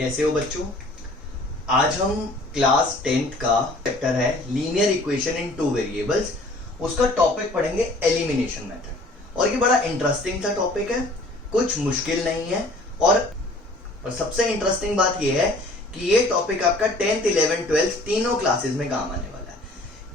कैसे हो बच्चों। आज हम क्लास 10th का चैप्टर है linear equation in two variables, उसका टॉपिक पढ़ेंगे एलिमिनेशन मेथड। और ये बड़ा इंटरेस्टिंग सा टॉपिक है, कुछ मुश्किल नहीं है। और सबसे इंटरेस्टिंग बात ये है कि ये टॉपिक आपका 10th 11th 12th तीनों क्लासेस में काम आने वाला है।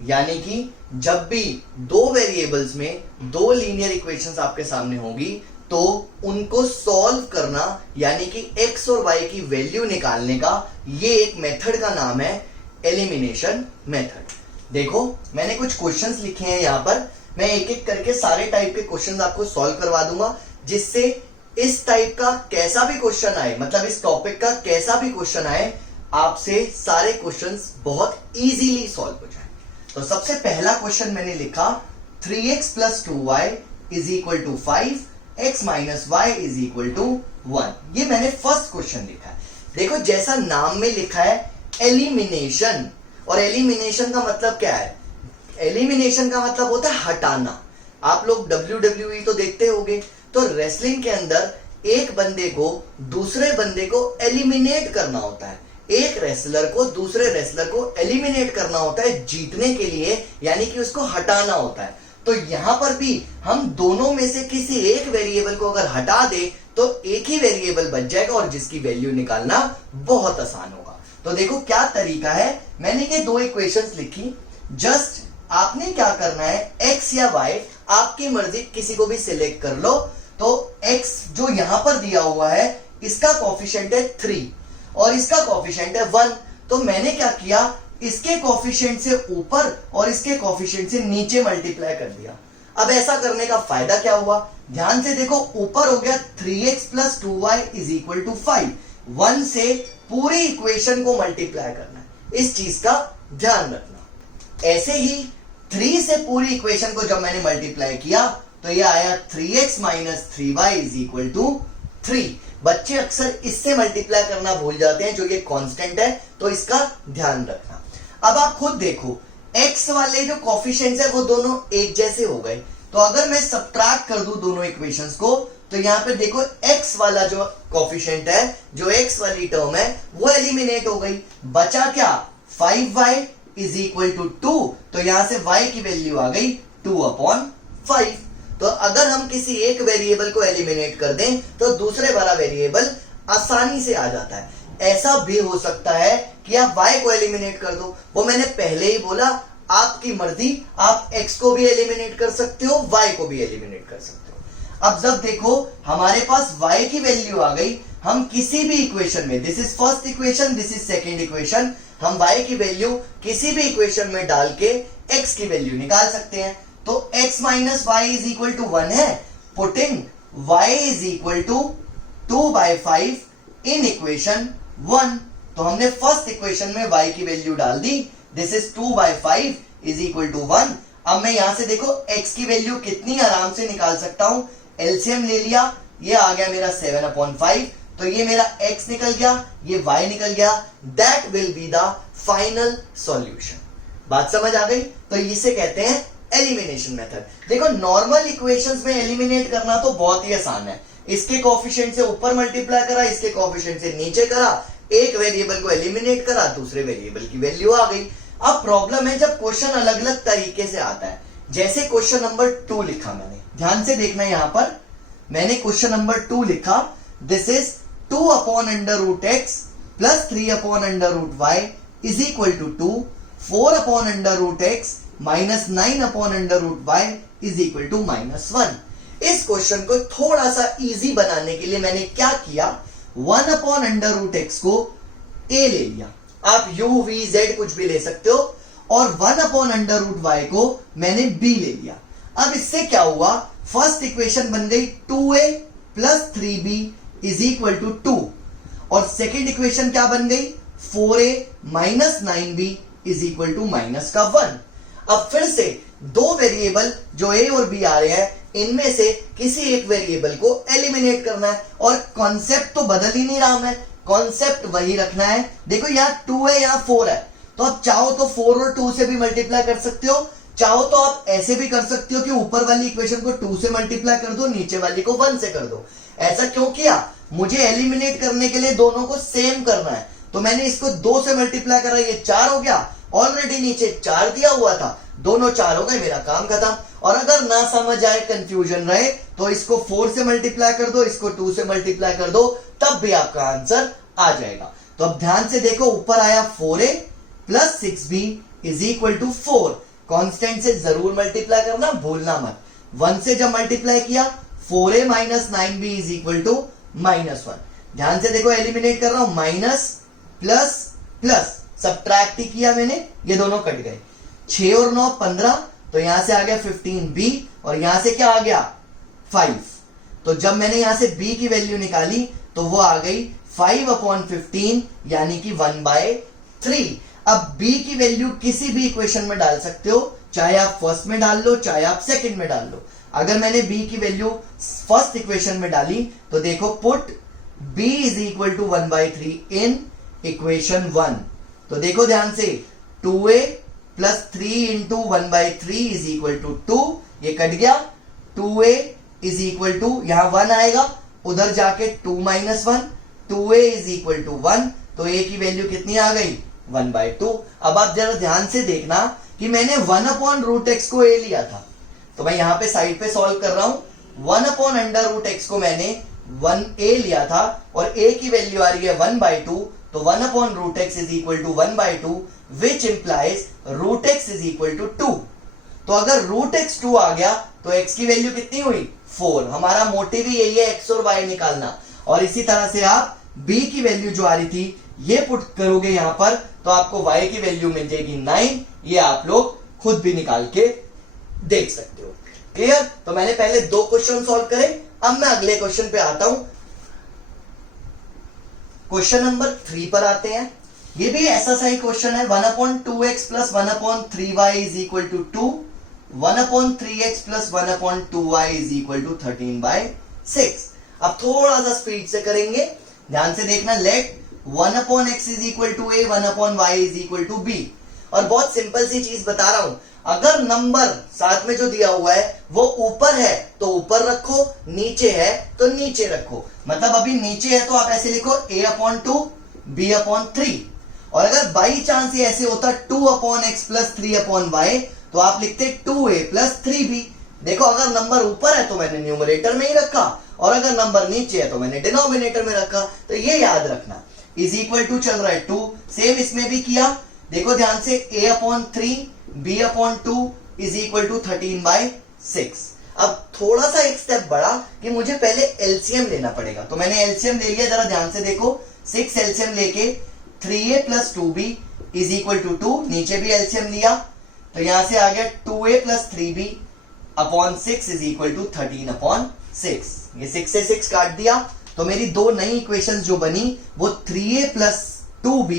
यानी कि जब भी दो वेरिएबल्स में दो लीनियर इक्वेशंस आपके सामने होगी तो उनको सॉल्व करना, यानी कि x और y की वैल्यू निकालने का ये एक मेथड का नाम है एलिमिनेशन मेथड। देखो मैंने कुछ क्वेश्चंस लिखे हैं यहाँ पर, मैं एक एक करके सारे टाइप के क्वेश्चंस आपको सॉल्व करवा दूंगा, जिससे इस टाइप का कैसा भी क्वेश्चन आए, मतलब इस टॉपिक का कैसा भी क्वेश्चन आए, आपसे सारे क्वेश्चंस बहुत इजीली सॉल्व हो जाए। तो सबसे पहला क्वेश्चन मैंने लिखा 3x + 2y = 5, x - y = 1। ये मैंने फर्स्ट क्वेश्चन लिखा है। देखो जैसा नाम में लिखा है एलिमिनेशन, और एलिमिनेशन का मतलब क्या है? एलिमिनेशन का मतलब होता है हटाना। आप लोग WWE तो देखते होंगे, तो रेसलिंग के अंदर एक बंदे को दूसरे बंदे को एलिमिनेट करना होता है, एक रेसलर को दूसरे रेसलर को एलिमिनेट करना होता है जीतने के लिए, यानी कि उसको हटाना होता है। तो यहां पर भी हम दोनों में से किसी एक वेरिएबल को अगर हटा दे तो एक ही वेरिएबल बच जाएगा और जिसकी वैल्यू निकालना बहुत आसान होगा। तो देखो क्या तरीका है, मैंने ये दो इक्वेशंस लिखी। जस्ट आपने क्या करना है, x या y आपकी मर्जी किसी को भी सिलेक्ट कर लो। तो x जो यहां पर दिया हुआ है इसका कोफिशिएंट है 3 और इसका कोफिशिएंट है 1। तो मैंने क्या किया, इसके कोफिशिएंट से ऊपर और इसके कोफिशिएंट से नीचे मल्टीप्लाई कर दिया। अब ऐसा करने का फायदा क्या हुआ, ध्यान से देखो, ऊपर हो गया 3x + 2y = 5। 1 से पूरी इक्वेशन को मल्टीप्लाई करना है, इस चीज का ध्यान रखना। ऐसे ही 3 से पूरी इक्वेशन को जब मैंने मल्टीप्लाई किया तो ये आया 3x - 3y = 3। बच्चे अक्सर इससे मल्टीप्लाई करना भूल जाते हैं, जो ये कांस्टेंट है, तो इसका ध्यान रखना। अब आप खुद देखो, x वाले जो कोफिशिएंट्स है वो दोनों एक जैसे हो गए। तो अगर मैं सबट्रैक्ट कर दूं दोनों इक्वेशंस को, तो यहां पे देखो x वाला जो कोफिशिएंट है, जो x वाली टर्म है, वो एलिमिनेट हो गई। बचा क्या, 5y = 2। तो यहां से y की वैल्यू आ गई 2/5। तो अगर हम किसी एक वेरिएबल को एलिमिनेट कर दें तो दूसरे वाला वेरिएबल आसानी से आ जाता है। ऐसा भी हो सकता है कि आप y को एलिमिनेट कर दो, वो मैंने पहले ही बोला, आपकी मर्जी, आप x को भी एलिमिनेट कर सकते हो, y को भी एलिमिनेट कर सकते हो। अब जब देखो हमारे पास y की वैल्यू आ गई, हम किसी भी इक्वेशन में, this is first equation, this is second equation, हम y की वैल्यू किसी भी इक्वेशन में डाल के x की वैल्यू निकाल सकते हैं। तो x - y = 1 है, पुटिंग y = 2/5 इन इक्वेशन 1। तो हमने फर्स्ट इक्वेशन में y की वैल्यू डाल दी, दिस इज 2/5 = 1। अब मैं यहां से देखो x की वैल्यू कितनी आराम से निकाल सकता हूं, एलसीएम ले लिया, ये आ गया मेरा 7/5। तो ये मेरा x निकल गया, ये y निकल गया, that will be the final solution. बात समझ आ गई? तो इसे कहते हैं एलिमिनेशन मेथड। देखो नॉर्मल इक्वेशंस में एलिमिनेट करना तो बहुत ही आसान है, इसके कोफिशिएंट से ऊपर मल्टीप्लाई करा, इसके कोफिशिएंट से नीचे करा, एक वेरिएबल को एलिमिनेट करा, दूसरे वेरिएबल की वैल्यू आ गई। अब प्रॉब्लम है जब क्वेश्चन अलग अलग तरीके से आता है। जैसे क्वेश्चन नंबर 2 लिखा मैंने, ध्यान से देखना, यहां पर मैंने क्वेश्चन नंबर 2 लिखा, this is 2/√x + 3/√y = 2, 4/√x - 9/√y = -1। इस क्वेश्चन को थोड़ा सा इजी बनाने के लिए मैंने क्या किया, 1/√x को a ले लिया, आप u v z कुछ भी ले सकते हो, और 1/√y को मैंने b ले लिया। अब इससे क्या हुआ, फर्स्ट इक्वेशन बन गई 2a + 3b = 2, और सेकेंड इक्वेशन क्या बन गई, 4a - 9b = -1। अब फिर से दो वेरिएबल जो a और b आ रहे हैं, इनमें से किसी एक वेरिएबल को एलिमिनेट करना है, और कॉन्सेप्ट तो बदल ही नहीं रहा, मैं कॉन्सेप्ट वही रखना है। देखो यहाँ 2 है, यहाँ 4 है, तो अब चाहो तो 4 और 2 से भी मल्टीप्लाई कर सकते हो, चाहो तो आप ऐसे भी कर सकते हो कि ऊपर वाली इक्वेशन को 2 से मल्टीप्लाई कर दो, नीचे वाली को 1 से कर दो। ऐसा क्यों किया? मुझे एलिमिनेट करने के लिए दोनों को सेम करना है, तो मैंने इसको 2 से मल्टीप्लाई करा, ये 4 हो गया। ऑलरेडी नीचे 4 दिया हुआ था, दोनों 4 हो गए, मेरा काम खत्म। और अगर ना समझ आए, कंफ्यूजन रहे, तो इसको 4 से मल्टीप्लाई कर दो, इसको 2 से मल्टीप्लाई कर दो, तब भी आपका आंसर आ जाएगा। तो अब ध्यान से देखो, ऊपर आया 4a plus 6b is equal to 4। Constant से जरूर मल्टीप्लाई करना, भूलना मत। 1 से जब मल्टीप्लाई किया, 4a minus 9b is equal to -1। ध्यान से देखो, एलिमिनेट कर रहा हूं, माइनस प्लस प्लस, सब्ट्रैक्ट ही किया मैंने, ये दोनों कट गए। 6 और 9 15, तो यहां से आ गया 15b, और यहां से क्या आ गया 5। तो जब मैंने यहां से b की वैल्यू निकाली तो वो आ गई 5/15, यानी कि 1/3। अब b की वैल्यू किसी भी इक्वेशन में डाल सकते हो, चाहे आप फर्स्ट में डाल लो, चाहे आप सेकंड में डाल लो। अगर मैंने b की वैल्यू फर्स्ट इक्वेशन में डाली तो देखो, put b is equal to 1/3 in equation 1। तो देखो ध्यान से, 2a plus 3 into 1/3 is equal to 2, ये कट गया। 2a इज इक्वल टू, यहां 1 आएगा, उधर जाके 2 minus 1, 2a is equal to 1, तो a की वैल्यू कितनी आ गई 1/2। अब आप जरा ध्यान से देखना कि मैंने 1/√x को a लिया था, तो मैं यहां पे साइड पे सॉल्व कर रहा हूं। 1/√x को मैंने 1a लिया था, और a की वैल्यू आ रही है 1/2, तो 1/√x is equal to 1/2, which implies √x is equal to 2। तो अगर √x 2 आ गया तो x की वैल्यू कितनी हुई 4। हमारा मोटिव ही यही है, x और y निकालना। और इसी तरह से आप b की वैल्यू जो आ रही थी, ये पुट करोगे यहां पर, तो आपको y की वैल्यू मिल जाएगी 9। ये आप लोग खुद भी निकाल के देख सकते हो। क्लियर? तो मैंने पहले 2 क्वेश्चन सॉल्व करे, अब मैं अगले क्वेश्चन पे आता हूं। क्वेश्चन नंबर 3 पर आते हैं। ये भी ऐसा सही क्वेश्चन है। 1/2x plus 1/3y is equal to 2, 1/3x plus 1/2y is equal to 13/6। अब थोड़ा सा स्पीड से करेंगे, ध्यान से देखना। Let 1/x is equal to a, 1/y is equal to b। और बहुत सिंपल सी चीज बता रहा हूं, अगर नंबर साथ में जो दिया हुआ है वो ऊपर है तो ऊपर रखो, नीचे है तो नीचे रखो। मतलब अभी नीचे है तो आप ऐसे लिखो a/2, b/3। और अगर बाई चांस ये ऐसे होता 2/x प्लस 3/y, तो आप लिखते 2a प्लस 3b। देखो, अगर नंबर ऊपर है तो मैंने न्यूमरेटर में ही रखा, और अगर नंबर नीचे है तो मैंने डिनोमिनेटर में रखा। तो ये याद रखना। इज इक्वल टू चल रहा है 2, सेम इसमें भी किया। देखो ध्यान से, a/3 b/2 is equal to 13/6। अब थोड़ा सा एक स्टेप बढ़ा कि मुझे पहले एलसीएम लेना पड़ेगा, तो मैंने एलसीएम ले लिया। जरा ध्यान से देखो, 6 एलसीएम लेके 3a plus 2b is equal to 2, नीचे भी एलसीएम लिया, तो यहां से आ गया 2a plus 3b upon 6 is equal to 13/6। ये 6 से 6 काट दिया, तो मेरी 2 नई इक्वेशंस जो बनी वो 3a plus 2b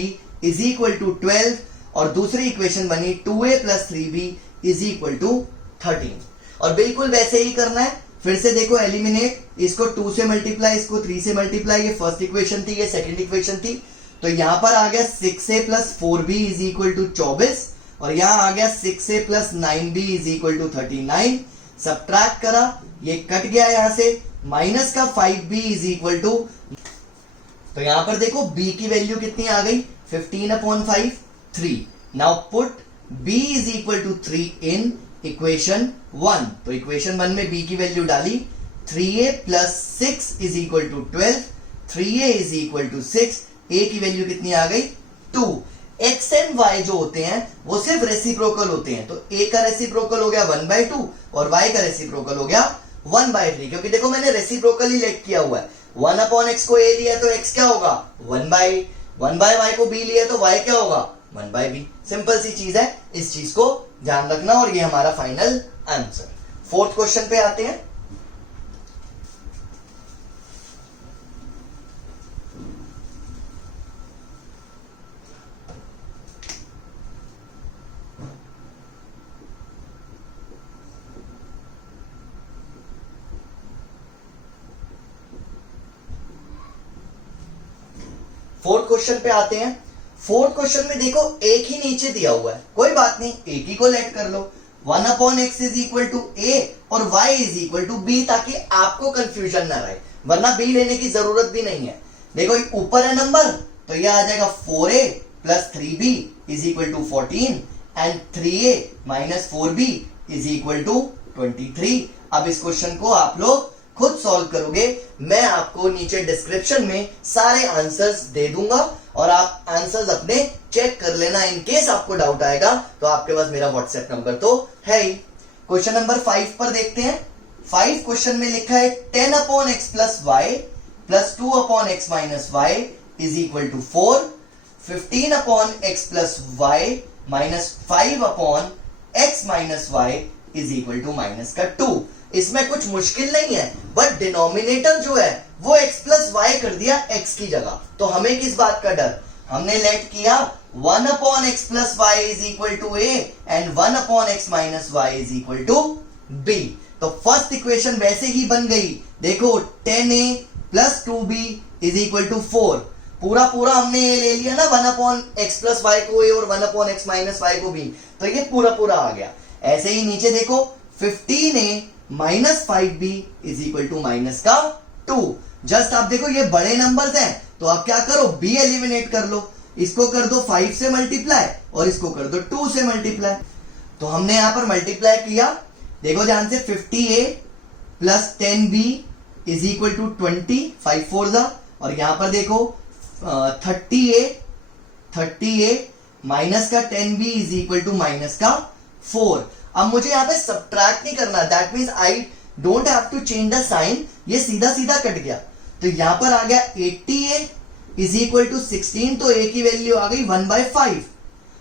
is equal to 12, और दूसरी इक्वेशन बनी 2a plus 3b is equal to 13। और बिल्कुल वैसे ही करना है। फिर से देखो, एलिमिनेट, इसको 2 से मल्टीप्लाई, इसको 3 से मल्टीप्लाई। ये फर्स्ट इक्वेशन थी, ये सेकंड इक्वेशन थी। तो यहां पर आ गया 6a plus 4b is equal to 24, और यहां आ गया 6a plus 9b is equal to 39। Subtract करा, ये कट गया यहां से, माइनस का 5b इज इक्वल टू, तो यहां पर देखो b की वैल्यू कितनी आ गई 15/5, 3। Now put b is equal to 3 in equation 1। तो इक्वेशन 1 में b की वैल्यू डाली, 3a plus 6 is equal to 12, 3a is equal to 6, a की वैल्यू कितनी आ गई 2। x एंड y जो होते हैं वो सिर्फ रेसिप्रोकल होते हैं, तो a का रेसिप्रोकल हो गया 1/2 और y का रेसिप्रोकल हो गया 1/3, क्योंकि देखो मैंने रेसिप्रोकल ही लेट किया हुआ है। 1/x को a लिया तो x क्या होगा 1/y को b लिया तो y क्या होगा 1/b। सिंपल सी चीज है, इस चीज को ध्यान रखना, और ये हमारा फाइनल आंसर। 4th क्वेश्चन पे आते हैं। फोर्थ क्वेश्चन पे आते हैं। फोर्थ क्वेश्चन में देखो एक ही नीचे दिया हुआ है, कोई बात नहीं, एक ही को लेट कर लो। 1/x is equal to a और y is equal to b, ताकि आपको कंफ्यूजन ना रहे, वरना b लेने की जरूरत भी नहीं है। देखो ऊपर है नंबर, तो ये आ जाएगा 4a plus 3b is equal to 14 and 3a minus 4b is equal to 23। अब इस क्वेश्चन को आप लोग खुद सॉल्व करोगे, मैं आपको नीचे डिस्क्रिप्शन में सारे आंसर्स दे दूंगा और आप आंसर्स अपने चेक कर लेना। इन केस आपको डाउट आएगा तो आपके पास मेरा व्हाट्सएप नंबर तो है ही। क्वेश्चन नंबर 5 पर देखते हैं। 5 क्वेश्चन में लिखा है 10/x plus Y plus 2/x minus Y is equal to 4, 15/x plus Y minus 5/x minus Y is equal to minus का 2। इसमें कुछ मुश्किल नहीं है, बट डिनोमिनेटर जो है वो x प्लस वाई कर दिया x की जगह। तो हमें किस बात का डर, हमने लेट किया 1/x plus Y is equal to a and 1/x minus Y is equal to b। तो फर्स्ट इक्वेशन वैसे ही बन गई। देखो 10a plus 2b is equal to 4, पूरा पूरा हमने ये ले लिया ना 1/x प्लस वाई को a और 1/x माइनस वाई को b, तो ये पूरा पूरा आ गया। ऐसे ही नीचे देखो 15a minus 5b is equal to minus का 2। जस्ट आप देखो ये बड़े नंबर्स हैं, तो आप क्या करो b एलिमिनेट कर लो, इसको कर दो 5 से मल्टीप्लाई और इसको कर दो 2 से मल्टीप्लाई। तो हमने यहां पर मल्टीप्लाई किया, देखो ध्यान से 50a plus 10b is equal to 20, 5 4 जा, और यहां पर देखो 30a माइनस का 10b is equal to minus का 4। अब मुझे यहां पे सब्ट्रैक्ट नहीं करना, that means I don't have to change the sign, ये सीधा सीधा कट गया। तो यहां पर आ गया 80a इज इक्वल टू 16, तो a की वैल्यू आ गई 1/5।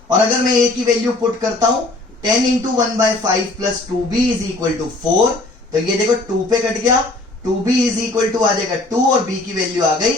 और अगर मैं a की वैल्यू पुट करता हूं 10 into 1/5 plus 2b is equal to 4, तो ये देखो 2 पे कट गया, 2b इज इक्वल टू आ जाएगा 2 और b की वैल्यू आ गई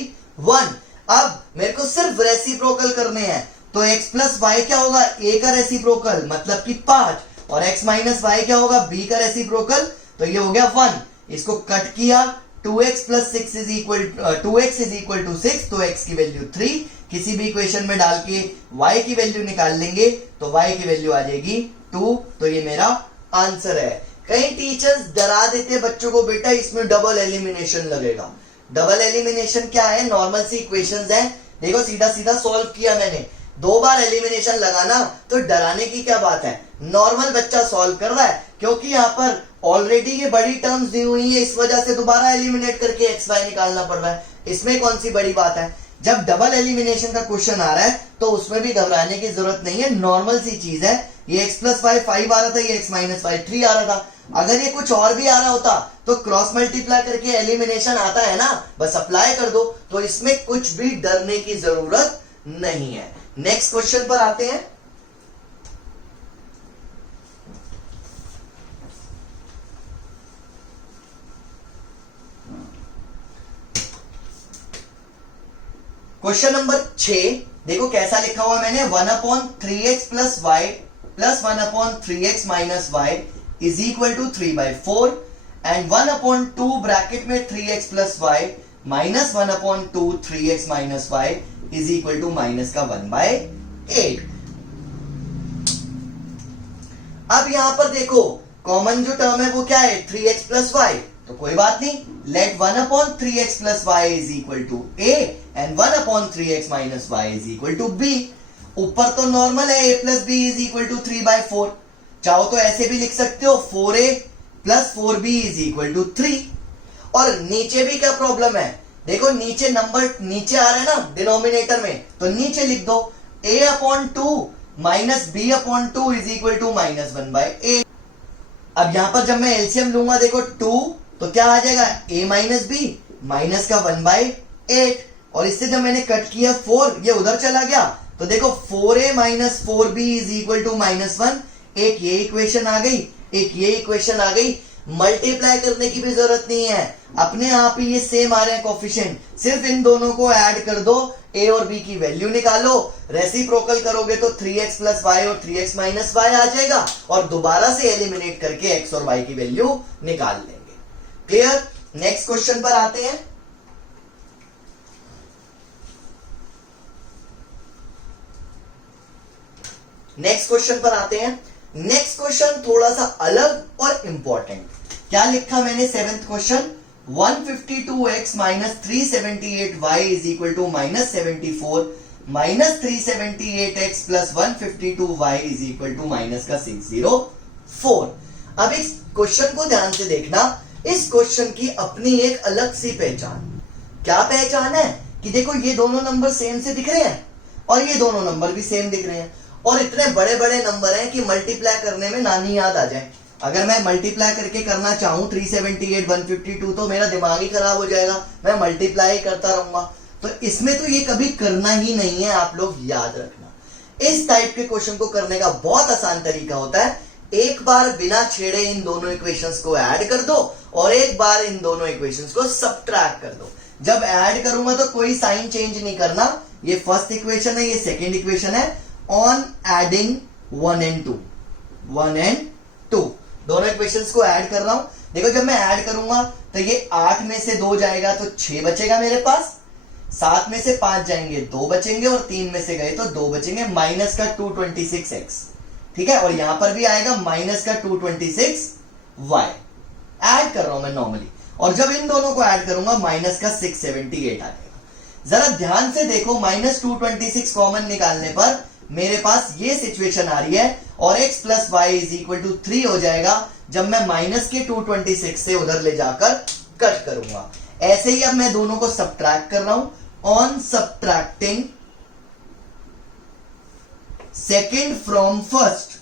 1। अब मेरे को सिर्फ रेसिप्रोकल करने हैं, तो x प्लस वाई क्या होगा, a का रेसिप्रोकल मतलब कि 5, और x माइनस वाई क्या होगा, b का रेसिप्रोकल, तो ये हो गया 1। इसको कट किया 2x plus 6 is equal 2x is equal to 6, तो x की वैल्यू 3, किसी भी इक्वेशन में डाल के y की वैल्यू निकाल लेंगे तो y की वैल्यू आ जाएगी 2। तो ये मेरा आंसर है। कई टीचर्स डरा देते बच्चों को, बेटा इसमें डबल एलिमिनेशन लगेगा। डबल एलिमिनेशन क्या है, नॉर्मल सी इक्वेशंस है, देखो सीधा सीधा सॉल्व किया मैंने, 2 बार एलिमिनेशन लगाना तो डराने की क्या बात है, नॉर्मल बच्चा सॉल्व कर रहा है, क्योंकि यहाँ पर ऑलरेडी ये बड़ी टर्म्स दी हुई है, इस वजह से दोबारा एलिमिनेट करके एक्स वाई निकालना पड़ रहा है। इसमें कौन सी बड़ी बात है, जब डबल एलिमिनेशन का क्वेश्चन आ रहा है तो उसमें भी घबराने की जरूरत नहीं है, नॉर्मल सी चीज है। ये x प्लस वाई 5 आ रहा था, ये x माइनस वाई 3 आ रहा था, अगर ये कुछ और भी आ रहा होता तो क्रॉस मल्टीप्लाई करके एलिमिनेशन आता है ना, बस अप्लाई कर दो, तो इसमें कुछ भी डरने की जरूरत नहीं है। नेक्स्ट क्वेश्चन पर आते हैं। क्वेश्चन नंबर 6 देखो कैसा लिखा हुआ मैंने, 1/3x plus Y plus 1/3x minus Y is equal to 3/4 and 1/2 bracket में 3x plus Y minus 1/2 3x minus Y is equal to minus का 1/8। अब यहां पर देखो कॉमन जो टर्म है वो क्या है, 3x प्लस वाई, तो कोई बात नहीं, let 1/3x plus Y is equal to a and 1/3x minus Y is equal to b। ऊपर तो नॉर्मल है, a plus b is equal to 3/4, चाहो तो ऐसे भी लिख सकते हो 4a plus 4b is equal to 3। और नीचे भी क्या प्रॉब्लम है, देखो नीचे नंबर नीचे आ रहा है ना डिनोमिनेटर में, तो नीचे लिख दो a/2 minus b/2 is equal to minus 1/8। अब यहां पर जब मैं एलसीएम लूंगा देखो 2, तो क्या आ जाएगा a माइनस b माइनस का 1/8, और इससे जब मैंने कट किया 4, ये उधर चला गया, तो देखो 4a minus 4b is equal to minus 1। एक ये इक्वेशन आ गई, एक ये इक्वेशन आ गई, मल्टीप्लाई करने की भी जरूरत नहीं है, अपने आप ही ये सेम आ रहे हैं कोफिशिएंट, सिर्फ इन दोनों को ऐड कर दो, a और b की वैल्यू निकालो, रेसिप्रोकल करोगे तो 3x प्लस वाई और 3x माइनस वाई आ जाएगा, और दोबारा से एलिमिनेट करके x और y की वैल्यू निकाल लेंगे। क्लियर। नेक्स्ट क्वेश्चन पर आते हैं। नेक्स्ट क्वेश्चन पर आते हैं। नेक्स्ट क्वेश्चन थोड़ा सा अलग और इंपॉर्टेंट। क्या लिखा मैंने 7th question, 152x minus 378y is equal to minus 74 minus 378x plus 152y is equal to minus का 604। अब इस क्वेश्चन को ध्यान से देखना, इस क्वेश्चन की अपनी एक अलग सी पहचान। क्या पहचान है कि देखो ये दोनों नंबर सेम से दिख रहे हैं और ये दोनों नंबर भी सेम दिख रहे हैं, और इतने बड़े बड़े नंबर हैं कि मल्टीप्लाई करने में नानी याद आ जाए। अगर मैं मल्टीप्लाई करके करना चाहूं 378 152 तो मेरा दिमाग ही खराब हो जाएगा, मैं मल्टीप्लाई करता रहूंगा। तो इसमें तो ये कभी करना ही नहीं है, आप लोग याद रखना। इस टाइप के क्वेश्चन को करने का बहुत आसान तरीका होता है, एक बार बिना छेड़े इन दोनों इक्वेशंस को ऐड कर दो और एक बार इन दोनों इक्वेशंस को सब्ट्रैक्ट कर दो। जब ऐड करूंगा तो कोई साइन चेंज नहीं करना, ये फर्स्ट इक्वेशन है, ये सेकंड इक्वेशन है। ऑन एडिंग 1 and 2 दोनों इक्वेशंस को ऐड कर रहा हूं। देखो जब मैं ऐड करूंगा तो ये 8 में से 2 जाएगा तो 6 बचेगा मेरे पास, 7 में से 5 जाएंगे 2 बचेंगे और 3 में से गए तो 2 बचेंगे, माइनस का 226x। ठीक है, और यहां पर भी आएगा माइनस का 226y। ऐड कर रहा हूं मैं नॉर्मली, और जब इन दोनों को ऐड करूंगा माइनस का 678 आ जाएगा। जरा ध्यान से देखो, माइनस 226 कॉमन निकालने पर मेरे पास ये सिचुएशन आ रही है और x plus Y is equal to 3 हो जाएगा जब मैं माइनस के 226 से उधर ले जाकर कट करूंगा। ऐसे ही अब मैं दोनों को सब्ट्रैक्ट कर रहा हूं। On subtracting second from first,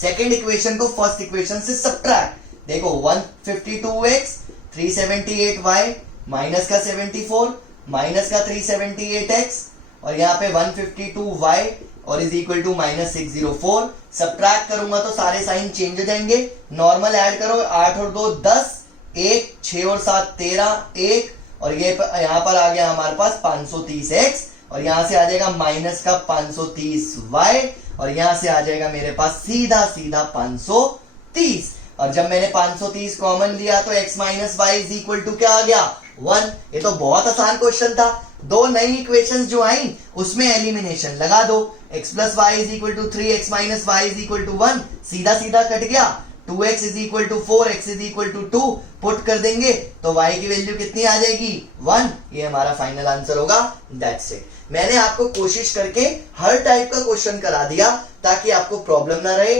second equation को फर्स्ट इक्वेशन से सब्ट्रैक्ट। देखो 152x 378y माइनस का 74 माइनस का 378x और यहाँ पे 152y और is equal to minus 604। Subtract करूंगा तो सारे साइन चेंज हो जाएंगे। नॉर्मल ऐड करो, 8 और 2 10, 1 6 और 7 13, 1 और ये यहाँ पर आ गया हमारे पास 530x और यहां से आ जाएगा माइनस का 530y और यहां से आ जाएगा मेरे पास सीधा सीधा 530। और जब मैंने 530 कॉमन लिया तो x minus Y is equal to क्या आ गया 1। ये तो बहुत आसान क्वेश्चन था। दो नई इक्वेशंस जो आई उसमें एलिमिनेशन लगा दो, x plus Y is equal to 3 x minus Y is equal to 1, सीधा सीधा कट गया। 2x is equal to 4 x is equal to 2 put कर देंगे तो y की वैल्यू कितनी आ जाएगी 1। ये हमारा फाइनल आंसर होगा। That's it. मैंने आपको कोशिश करके हर टाइप का क्वेश्चन करा दिया ताकि आपको प्रॉब्लम ना रहे।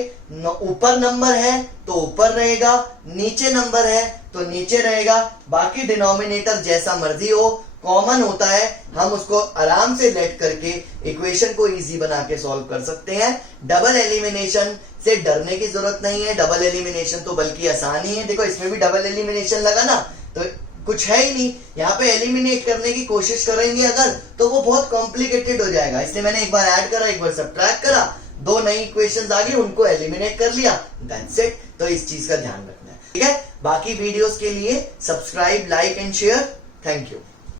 ऊपर नंबर है तो ऊपर रहेगा, नीचे नंबर है तो नीचे रहेगा, बाकी डिनोमिनेटर जैसा मर्जी हो, कॉमन होता है, हम उसको आराम से लेट करके इक्वेशन को इजी बना के सॉल्व कर सकते हैं। डबल एलिमिनेशन से डरने की जरूरत नहीं है, डबल एलिमिनेशन तो बल्कि आसान ही है। देखो इसमें भी डबल एलिमिनेशन लगा ना तो कुछ है ही नहीं, यहाँ पे एलिमिनेट करने की कोशिश करेंगे अगर तो वो बहुत कॉम्प्लिकेटेड हो जाएगा। इसलिए मैंने एक बार ऐड करा, एक बार सब्ट्रैक्ट करा, दो नई इक्वेशंस आ गई, उनको एलिमिनेट कर लिया, दैट्स इट। तो इस चीज का ध्यान रखना है, ठीक है। बाकी वीडियोस के लिए subscribe, like and share. Thank you.